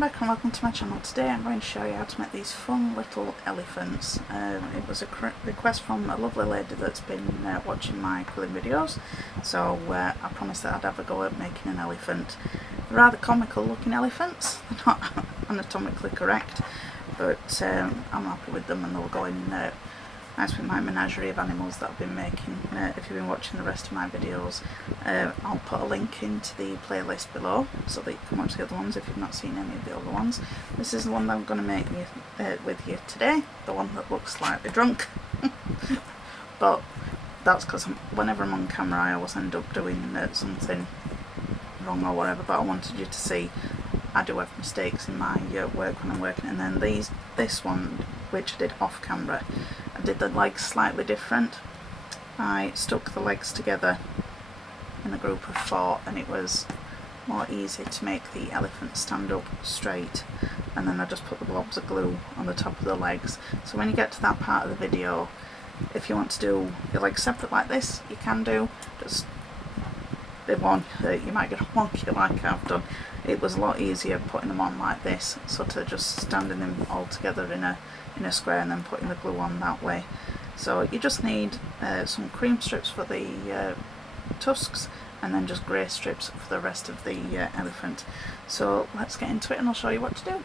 back and welcome to my channel. Today I'm going to show you how to make these fun little elephants. It was a request from a lovely lady that's been watching my quilling videos, so I promised that I'd have a go at making an elephant. They're rather comical looking elephants, they're not anatomically correct, but I'm happy with them and they'll go in nice with my menagerie of animals that I've been making. If you've been watching the rest of my videos, I'll put a link into the playlist below so that you can watch the other ones if you've not seen any of the other ones. This is the one that I'm going to make with you today, the one that looks slightly drunk. But that's because whenever I'm on camera I always end up doing something wrong or whatever, but I wanted you to see I do have mistakes in my work when I'm working. And then this one, which I did off camera, I did the legs slightly different. I stuck the legs together in a group of 4 and it was more easy to make the elephant stand up straight, and then I just put the blobs of glue on the top of the legs. So when you get to that part of the video, if you want to do your legs separate like this, you can do. Just you might get a wonky like I've done. It was a lot easier putting them on like this, sort of just standing them all together in a square and then putting the glue on that way. So you just need some cream strips for the tusks and then just grey strips for the rest of the elephant. So let's get into it and I'll show you what to do.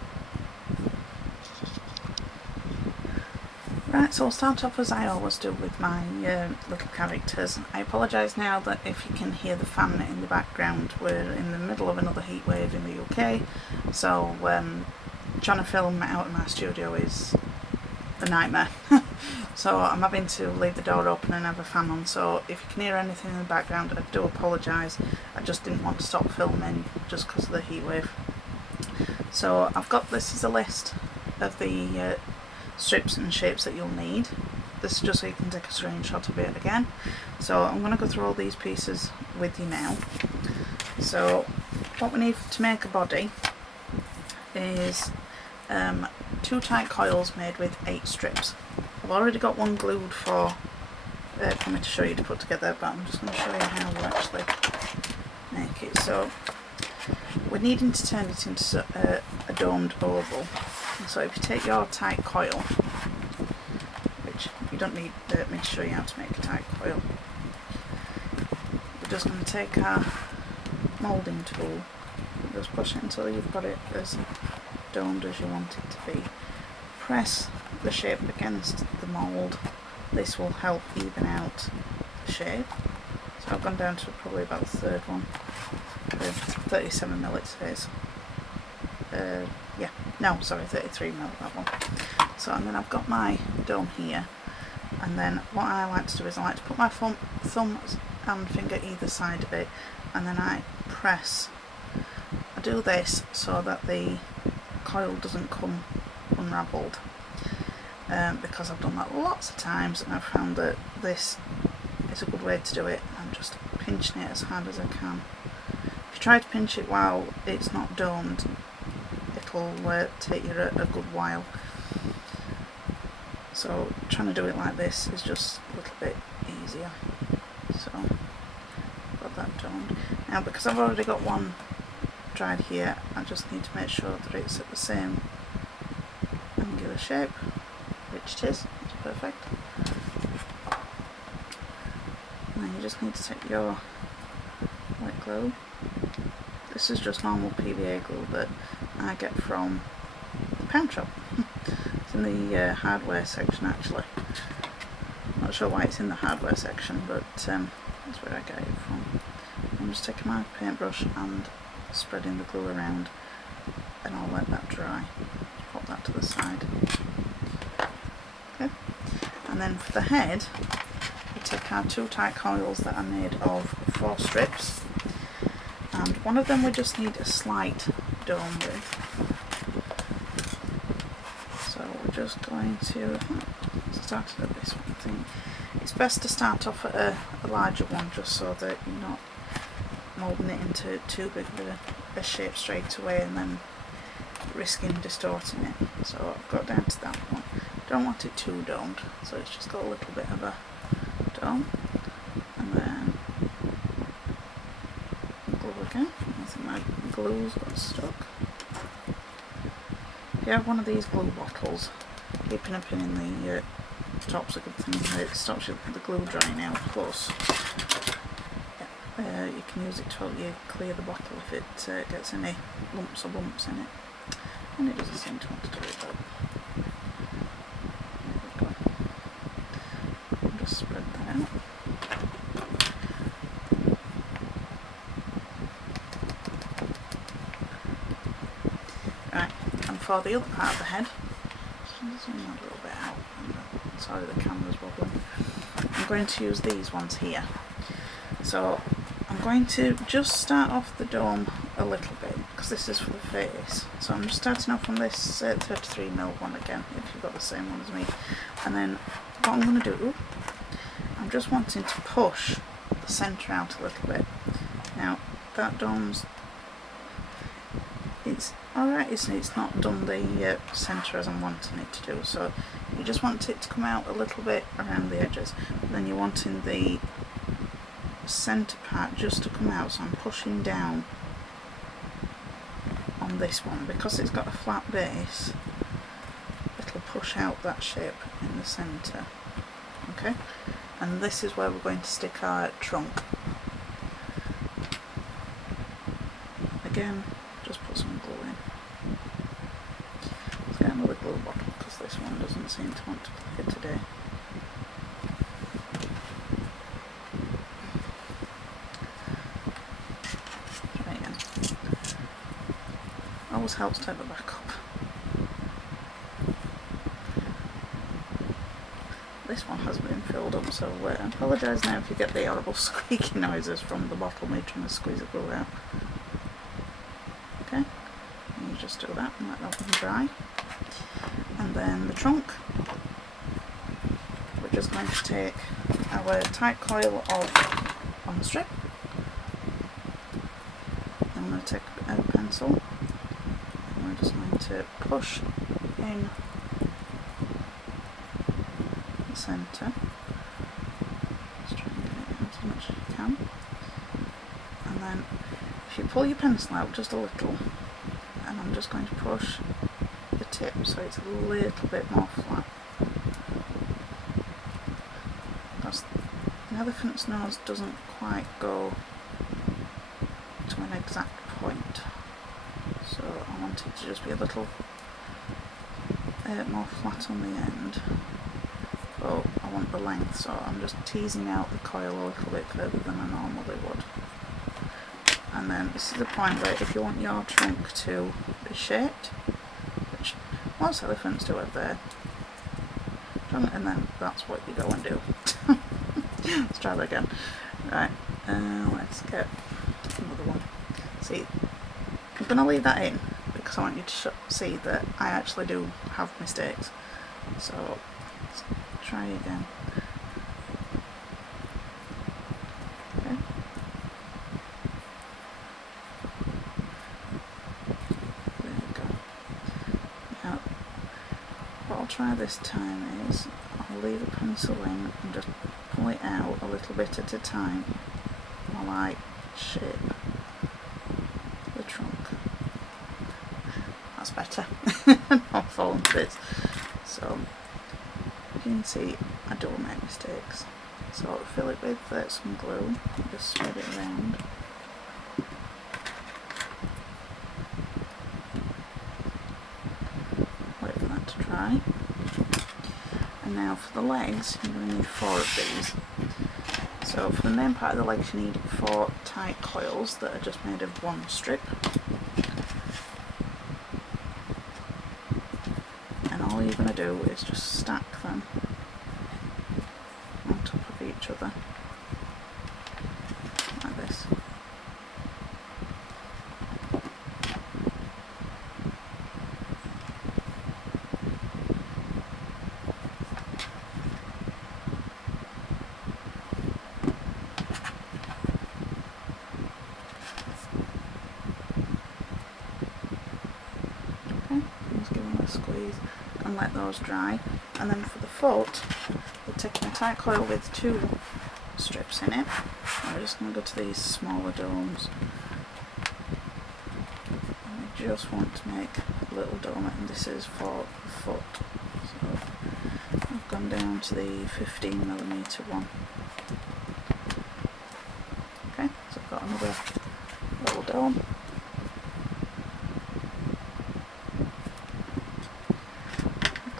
Right, so I'll start off as I always do with my little characters. I apologise now that if you can hear the fan in the background. We're in the middle of another heat wave in the UK, so trying to film out of my studio is a nightmare. So I'm having to leave the door open and have a fan on, so if you can hear anything in the background I do apologise. I just didn't want to stop filming just because of the heat wave. So I've got, this is a list of the strips and shapes that you'll need. This is just so you can take a screenshot of it again. So I'm going to go through all these pieces with you now. So what we need to make a body is 2 tight coils made with 8 strips. I've already got one glued for me to show you to put together, but I'm just going to show you how we actually make it. So we're needing to turn it into a domed oval. So if you take your tight coil, which you don't need me to show you how to make a tight coil, we're just going to take our moulding tool and just push it until you've got it as domed as you want it to be. Press the shape against the mould. This will help even out the shape. So I've gone down to probably about the third one, 37mm it says. Yeah, no, sorry, 33mm that one. So, and then I've got my dome here, and then what I like to do is I like to put my thumb and finger either side of it, and then I press. I do this so that the coil doesn't come unravelled, because I've done that lots of times and I've found that this is a good way to do it. I'm just pinching it as hard as I can. If you try to pinch it while it's not domed, it'll take you a good while. So trying to do it like this is just a little bit easier. So got that domed. Now because I've already got one dried here, I just need to make sure that it's at the same angular shape, which it is. It's perfect. And then you just need to take your wet glue. This is just normal PVA glue that I get from the pound shop. It's in the hardware section actually. Not sure why it's in the hardware section, but that's where I get it from. I'm just taking my paintbrush and spreading the glue around, and I'll let that dry. Pop that to the side. Okay. And then for the head, we take our 2 tight coils that are made of 4 strips. And one of them we just need a slight dome with. So we're just going to start at this one. I think it's best to start off at a larger one, just so that you're not moulding it into too big of a shape straight away and then risking distorting it. So I've got down to that one. Don't want it too domed, so it's just got a little bit of a dome. And then glue again. I think my glue's got stuck. if you have one of these glue bottles, keeping a pin in the top's a good thing. It stops the glue drying out. Plus, you can use it to help you clear the bottle if it gets any lumps or bumps in it. And it doesn't seem to want to do it though. There we go. I'll just spread that out. Right, and for the other part of the head, just zoom that a little bit out. Sorry, the camera's wobbling. I'm going to use these ones here. So I'm going to just start off the dome a little bit because this is for the face. So I'm just starting off on this 33mm one again, if you've got the same one as me. And then what I'm going to do, I'm just wanting to push the centre out a little bit. Now that dome's, it's alright, it's not done the centre as I'm wanting it to do. So you just want it to come out a little bit around the edges. But then you're wanting the centre part just to come out, so I'm pushing down on this one because it's got a flat base. It'll push out that shape in the centre. Okay, and this is where we're going to stick our trunk. Again, just put some glue in. Let's get another glue bottle because this one doesn't seem to want to play today. Always helps to have a backup. This one has been filled up, so I apologise now if you get the horrible squeaky noises from the bottle me trying to squeeze the glue out. Okay, and you just do that and let that one dry. And then the trunk, we're just going to take our tight coil of on strip. I'm going to take a pencil. We're just going to push in the centre. Just try and get it out as much as you can. And then if you pull your pencil out just a little, and I'm just going to push the tip so it's a little bit more flat. That's, the elephant's nose doesn't quite go to an exact point. So I want it to just be a little more flat on the end. But I want the length, so I'm just teasing out the coil a little bit further than I normally would. And then this is the point where if you want your trunk to be shaped, which most elephants do have their trunk, and then that's what you go and do. Let's try that again. Right, let's get another one. See, I'm going to leave that in because I want you to see that I actually do have mistakes. So let's try again. Okay. There we go. Now, what I'll try this time is I'll leave a pencil in and just pull it out a little bit at a time while I shape the trunk. That's better. Not falling to bits. So you can see I do make mistakes. So I'll fill it with some glue, just spread it around. Wait for that to dry. And now for the legs, you're going to need 4 of these. So for the main part of the legs you need 4 tight coils that are just made of 1 strip. And all you're going to do is just stack them on top of each other, like this. Just give them a squeeze and let those dry. And then for the foot, we're taking a tight coil with 2 strips in it. And we're just going to go to these smaller domes. And we just want to make a little dome, and this is for the foot. So I've gone down to the 15mm one. Okay, so I've got another little dome.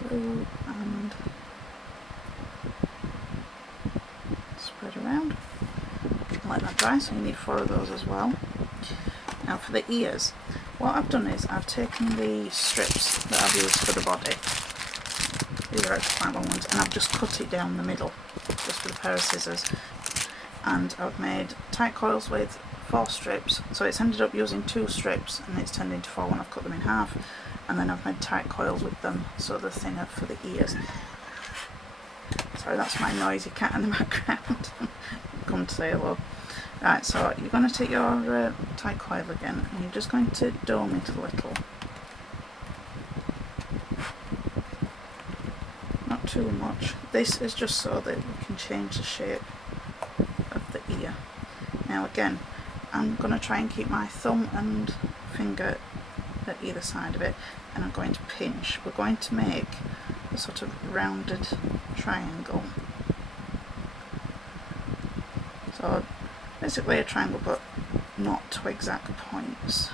Glue and spread around. Let that dry, so you need 4 of those as well. Now for the ears, what I've done is I've taken the strips that I've used for the body, these are actually quite long ones, and I've just cut it down the middle, just with a pair of scissors. And I've made tight coils with 4 strips, so it's ended up using 2 strips and it's turned into 4 when I've cut them in half. And then I've made tight coils with them, so they're thinner for the ears. Sorry, that's my noisy cat in the background. Come to say hello. Right, so you're going to take your tight coil again, and you're just going to dome it a little. Not too much. This is just so that we can change the shape of the ear. Now again, I'm going to try and keep my thumb and finger at either side of it, and I'm going to pinch. We're going to make a sort of rounded triangle. So basically a triangle, but not to exact points.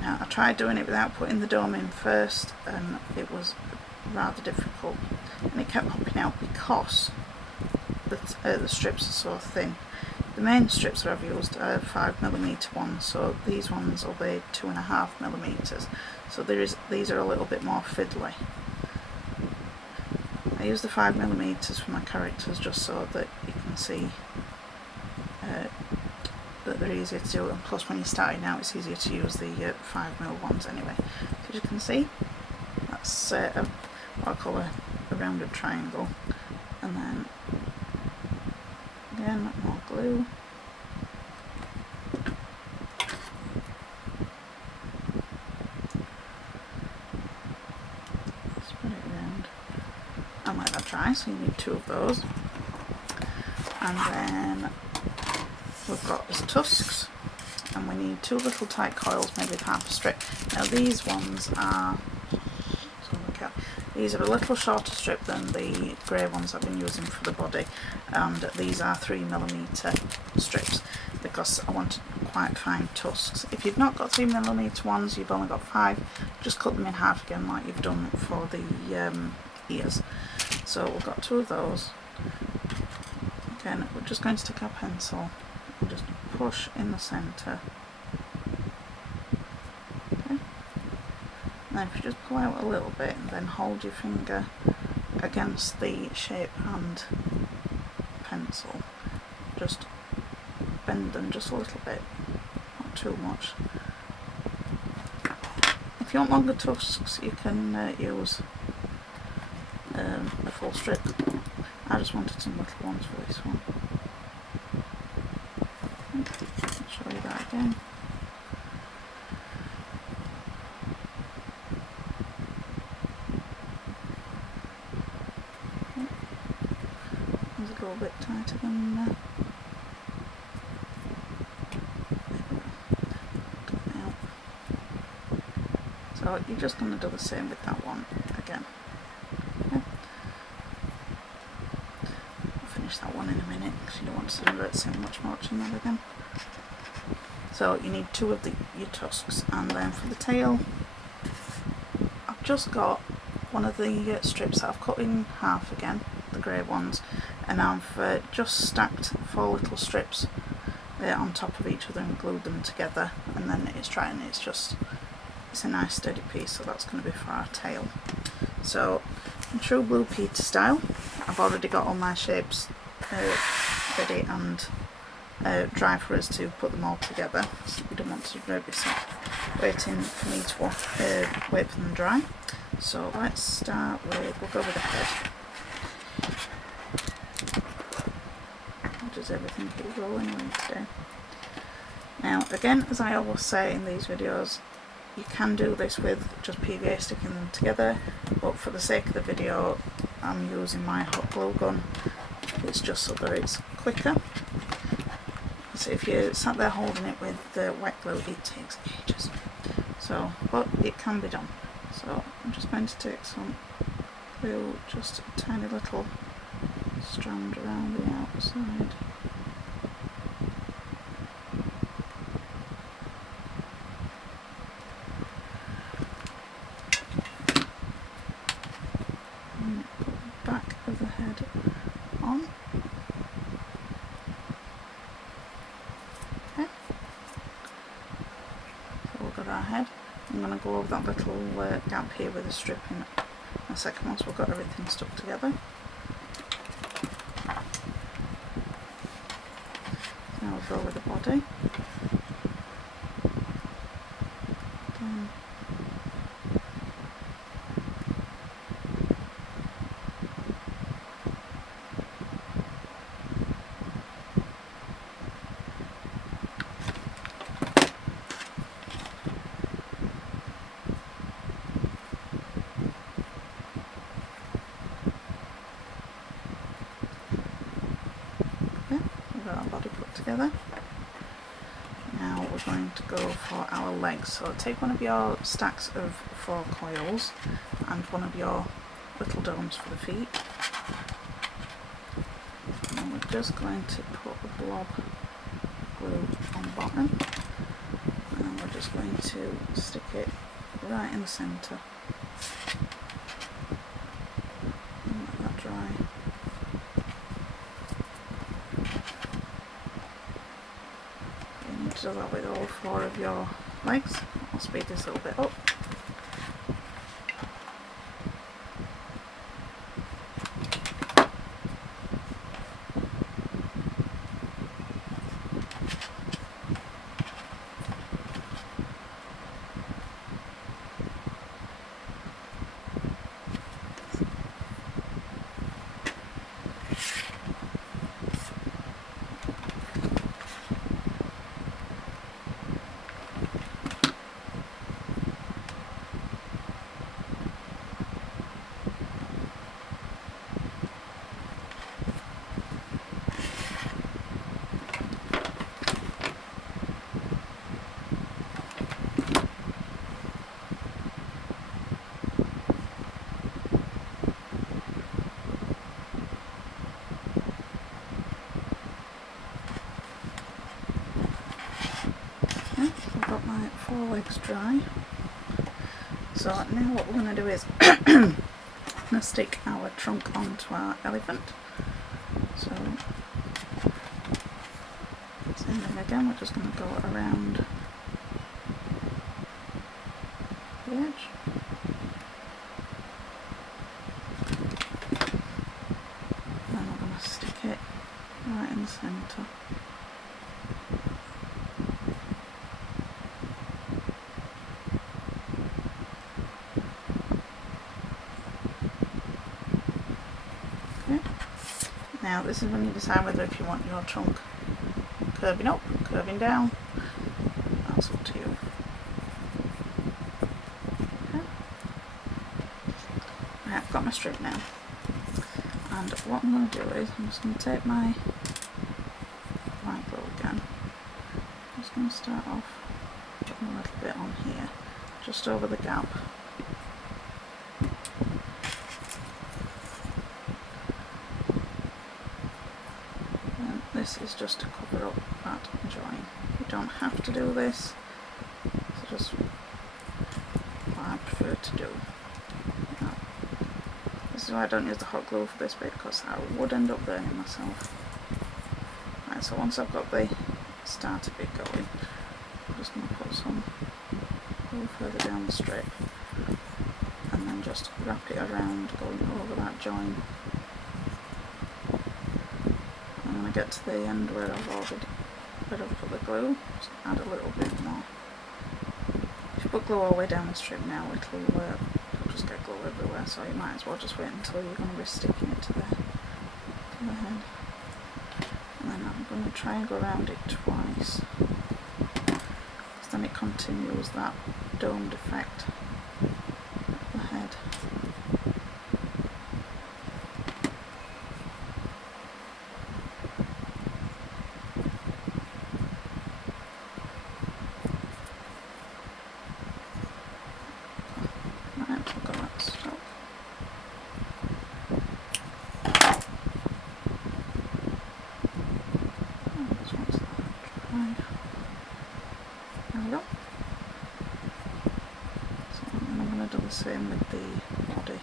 Now I tried doing it without putting the dome in first, and it was rather difficult, and it kept popping out because the strips are so thin. The main strips that I've used are 5mm ones, so these ones will be 2.5mm. So these are a little bit more fiddly. I use the 5mm for my characters just so that you can see that they're easier to do, and plus when you're starting out it's easier to use the 5mm ones anyway. So as you can see, that's what I call a rounded triangle, and then again more glue. Spread it around and let that dry, so you need 2 of those. And then we've got these tusks, and we need 2 little tight coils made with half a strip. Now these ones are, these are a little shorter strip than the grey ones I've been using for the body, and these are 3mm strips because I wanted quite fine tusks. If you've not got 3mm ones, you've only got 5, just cut them in half again like you've done for the ears. So we've got 2 of those. Again, we're just going to take our pencil and just push in the centre. Okay. And then if you just pull out a little bit and then hold your finger against the shape and pencil, just bend them just a little bit, not too much. If you want longer tusks, you can use a full strip. I just wanted some little ones for this one. I'll show you that again. There's a little bit tighter than that. So you're just going to do the same with that one again. Okay. I'll finish that one in a minute because you don't want to divert so much more in that again. So you need 2 of your tusks, and then for the tail, I've just got one of the strips that I've cut in half again, the grey ones, and I've just stacked 4 little strips on top of each other and glued them together, and then it's dry and it's a nice sturdy piece, so that's going to be for our tail. So in true Blue Peter style, I've already got all my shapes ready and dry for us to put them all together, so we don't want to be waiting for me to wait for them dry. So let's start with, we'll go with the head. How does everything keep rolling away today? Now again, as I always say in these videos, you can do this with just PVA sticking them together, but for the sake of the video I'm using my hot glue gun. It's just so that it's quicker. but if you sat there holding it with wet glue, it takes ages. So, but it can be done. So I'm just going to take some glue, just a tiny little strand around the outside. And put the back of the head on. Okay. So we've got our head. I'm going to go over that little gap here with a strip in a second once we've got everything stuck together. Now we'll go with the body. Then our body put together. Now we're going to go for our legs. So take one of your stacks of 4 coils and one of your little domes for the feet. And we're just going to put a blob glue on the bottom, and we're just going to stick it right in the centre and let that dry. Do that with all 4 of your legs. I'll speed this a little bit up. I've got my 4 legs dry. So now what we're going to do is going to stick our trunk onto our elephant. So same thing again, we're just going to go around the edge. And we're going to stick it right in the centre. Now this is when you decide whether if you want your trunk curving up, curving down, that's up to you. Okay. Right, I've got my strip now, and what I'm going to do is I'm just going to take my white glue again. I'm just going to start off putting a little bit on here, just over the gap. This is just to cover up that join. You don't have to do this, it's just what I prefer to do. Now, this is why I don't use the hot glue for this bit, because I would end up burning myself. Right, so once I've got the starter bit going, I'm just going to put some glue further down the strip and then just wrap it around, going over that join. When I get to the end where I've put the glue, just add a little bit more. If you put glue all the way down the strip now, it'll just get glue everywhere, so you might as well just wait until you're going to be sticking it to the head. And then I'm going to try and go around it twice, because then it continues that domed effect of the head. the same with the body.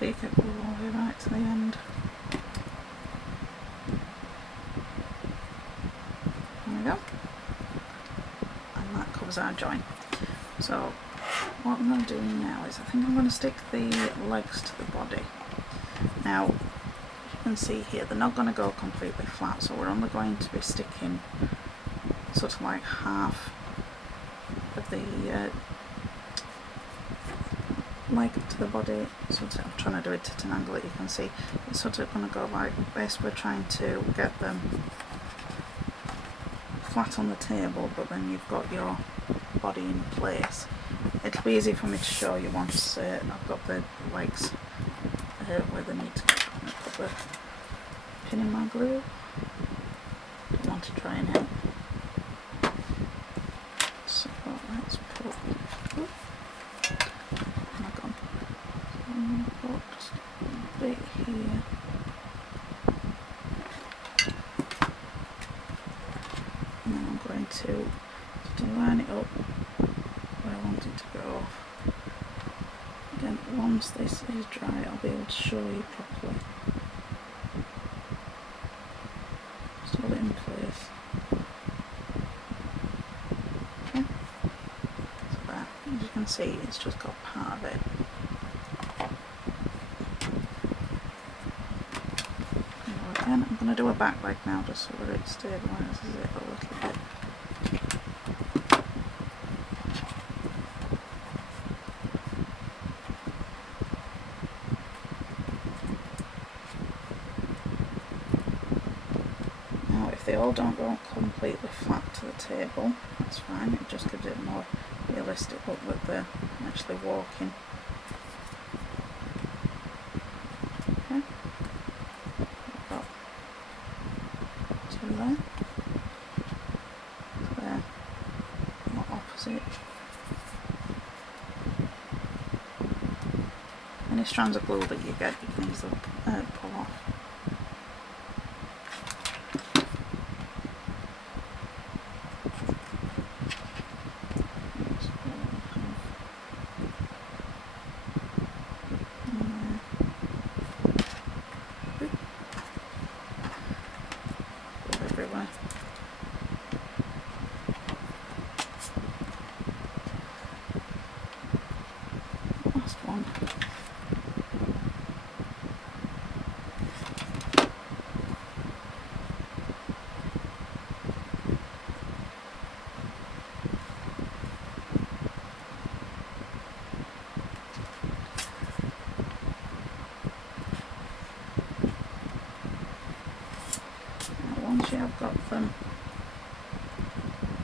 You can go all the way right to the end. There we go. And that covers our join. So what I'm going to do now is I think I'm going to stick the legs to the body. Now you can see here they're not going to go completely flat, so we're only going to be sticking sort of like half of the leg to the body. Sort of, I'm trying to do it at an angle that you can see. It's sort of going to go like this. We're trying to get them flat on the table, but then you've got your body in place. It'll be easy for me to show you once I've got the legs where they need to go. I'm going to put the pin in my glue. Don't want to dry now. So let's put, oh my god, so I'm going to put just a bit here. And then I'm going to sort of line it up where I want it to go. Again, once this is dry, I'll be able to show you properly. Just hold it in place. Okay. So there, as you can see, it's just got part of it. Now again, I'm going to do a back leg now just so that it stabilises it a little bit. If they all don't go completely flat to the table, that's fine, it just gives it a more realistic look that they're actually walking. Okay, I've got two there, so they're not opposite. Any strands of glue that you get, you can easily pull off. Everywhere. Last one. Once you have got them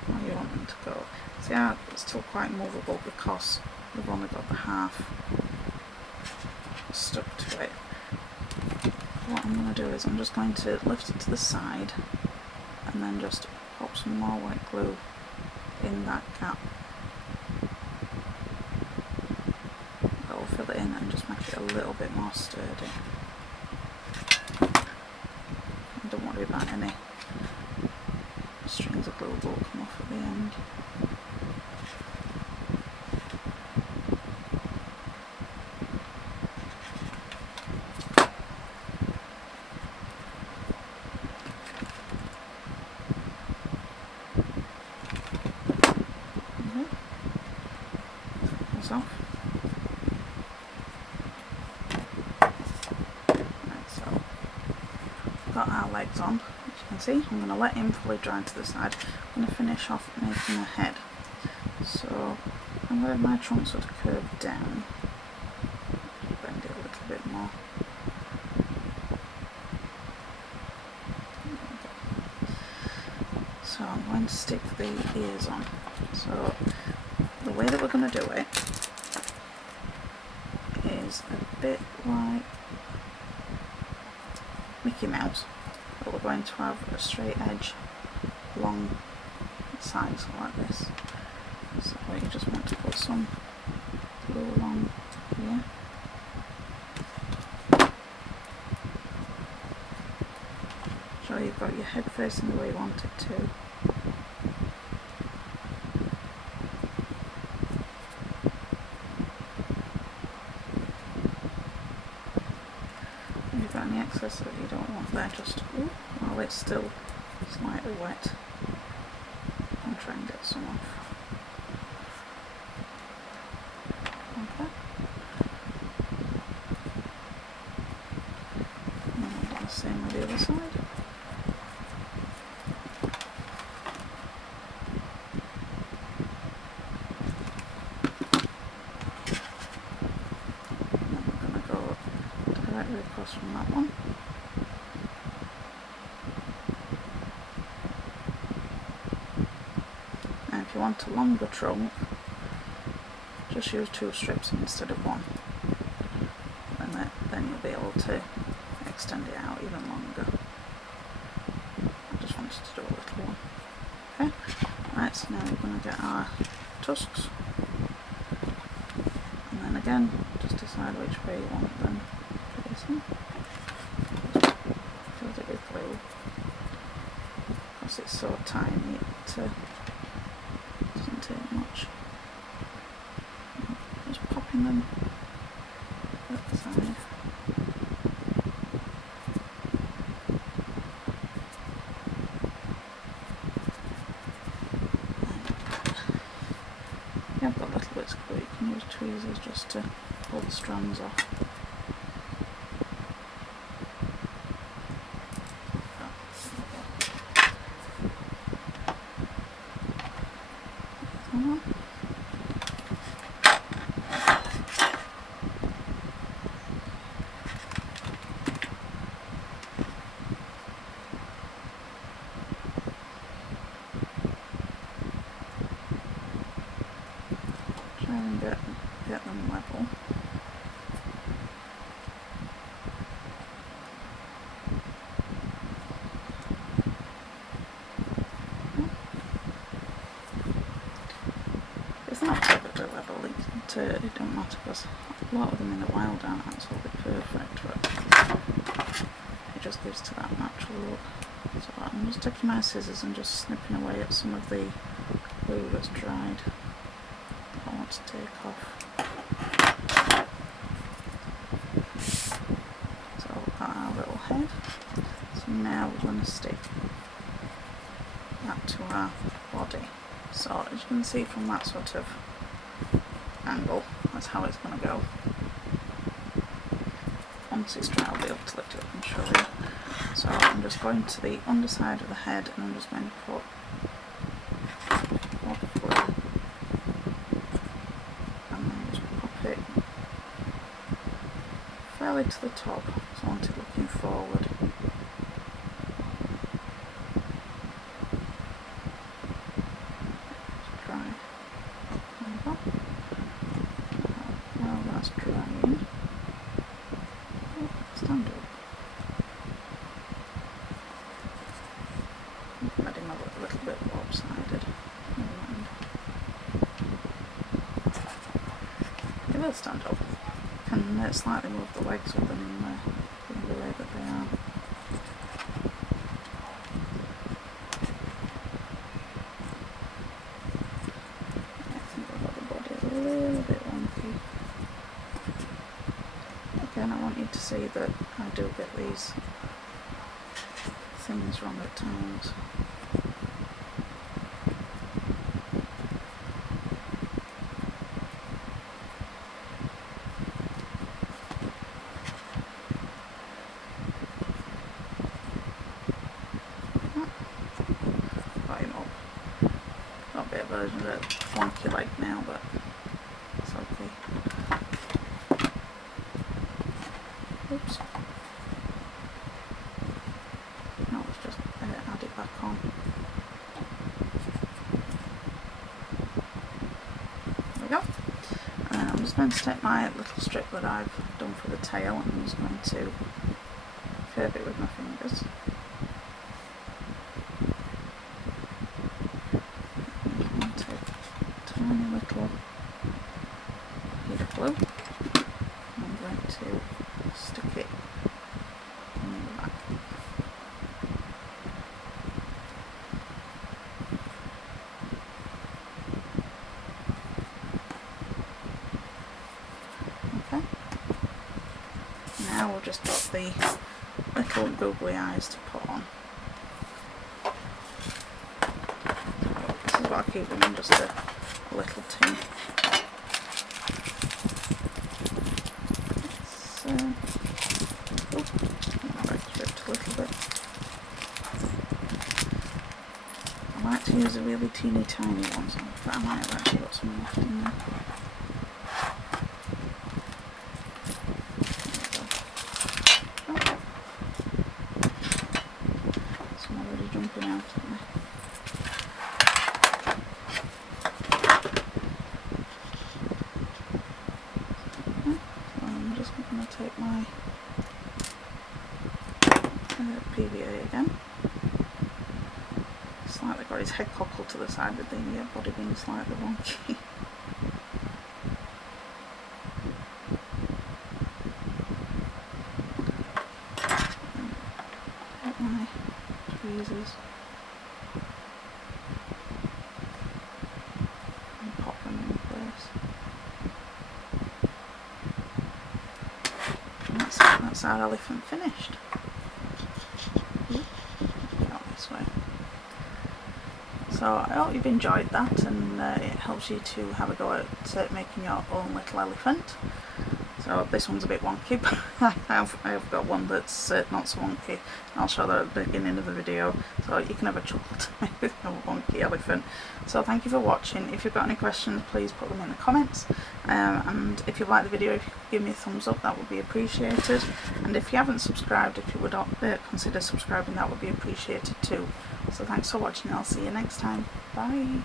where you want them to go, see how it's still quite movable because we've only got the half stuck to it. What I'm going to do is I'm just going to lift it to the side and then just pop some more white glue in that gap. That will fill it in and just make it a little bit more sturdy. And don't worry about any strings of glue will come off at the end. Okay. That's off. Right, so got our legs on, as you can see. I'm going to let him fully dry to the side. I'm going to finish off making a head. So I'm going to have my trunk sort of curved down, bend it a little bit more. So I'm going to stick the ears on. So the way that we're going to do it is a bit like Mickey Mouse, but we're going to have a straight edge, long sides like this. So you just want to put some glue along here. So you've got your head facing the way you want it to. If you've got any excess that you don't want there, just while it's still slightly wet, and try and get some off. Okay. And then we'll do the same with the other side. Across from that one. Now if you want a longer trunk, just use 2 strips instead of 1, and then you'll be able to extend it out even longer. I just wanted to do a little one. Okay, right, so now we're going to get our tusks, and then again just decide which way you want them. Filled it with glue because it's so tiny it doesn't take much. Just popping them at the side. If you've got little bits of glue, you can use tweezers just to pull the strands off. Try and get them level. It's not perfectly level, it don't matter because a lot of them in the wild aren't absolutely perfect, but it just gives to that natural look. So I'm just taking my scissors and just snipping away at some of the glue that's dried. I want to take off. So we've got our little head. So now we're going to stick that to our body. So as you can see from that sort of angle, that's how it's going to go. Once it's dry, I'll be able to lift it up and show you. So I'm just going to the underside of the head and I'm just going to put more glue and then just pop it fairly to the top, so I want it looking forward. Dry. There we go. While that's drying, stand up. Made him a little bit lopsided. Never mind. He will stand up. Can slightly move the legs with them being the way that they are. I think I've got the body a little bit wonky. Again, I want you to see that I do get these things wrong at times. version of a wonky leg now, but it's okay. Oops. No, let's just add it back on. There we go. And I'm just going to take my little strip that I've done for the tail and I'm just going to curve it with my fingers. I'm going to take a tiny little bit of glue. I'm going to stick it in the back. Okay. Now we've just got the little googly eyes to put on. This is what I keep them in, just a little tin. A little bit. I like to use a really teeny tiny ones, but I might have actually got some left in there. Okay. Some already jumping out at me. Okay. So I'm just going to take my PVA again. Slightly got his head cockled to the side with the body being slightly wonky. Take my tweezers and pop them in place. And that's our elephant finished. So I hope you've enjoyed that, and it helps you to have a go at making your own little elephant. So this one's a bit wonky, but I've got one that's not so wonky, and I'll show that at the beginning of the video, so you can have a chuckle time with your wonky elephant. So thank you for watching. If you've got any questions, please put them in the comments, and if you like the video, if you could give me a thumbs up, that would be appreciated. And if you haven't subscribed, if you would consider subscribing, that would be appreciated too. So thanks for watching, I'll see you next time. Bye.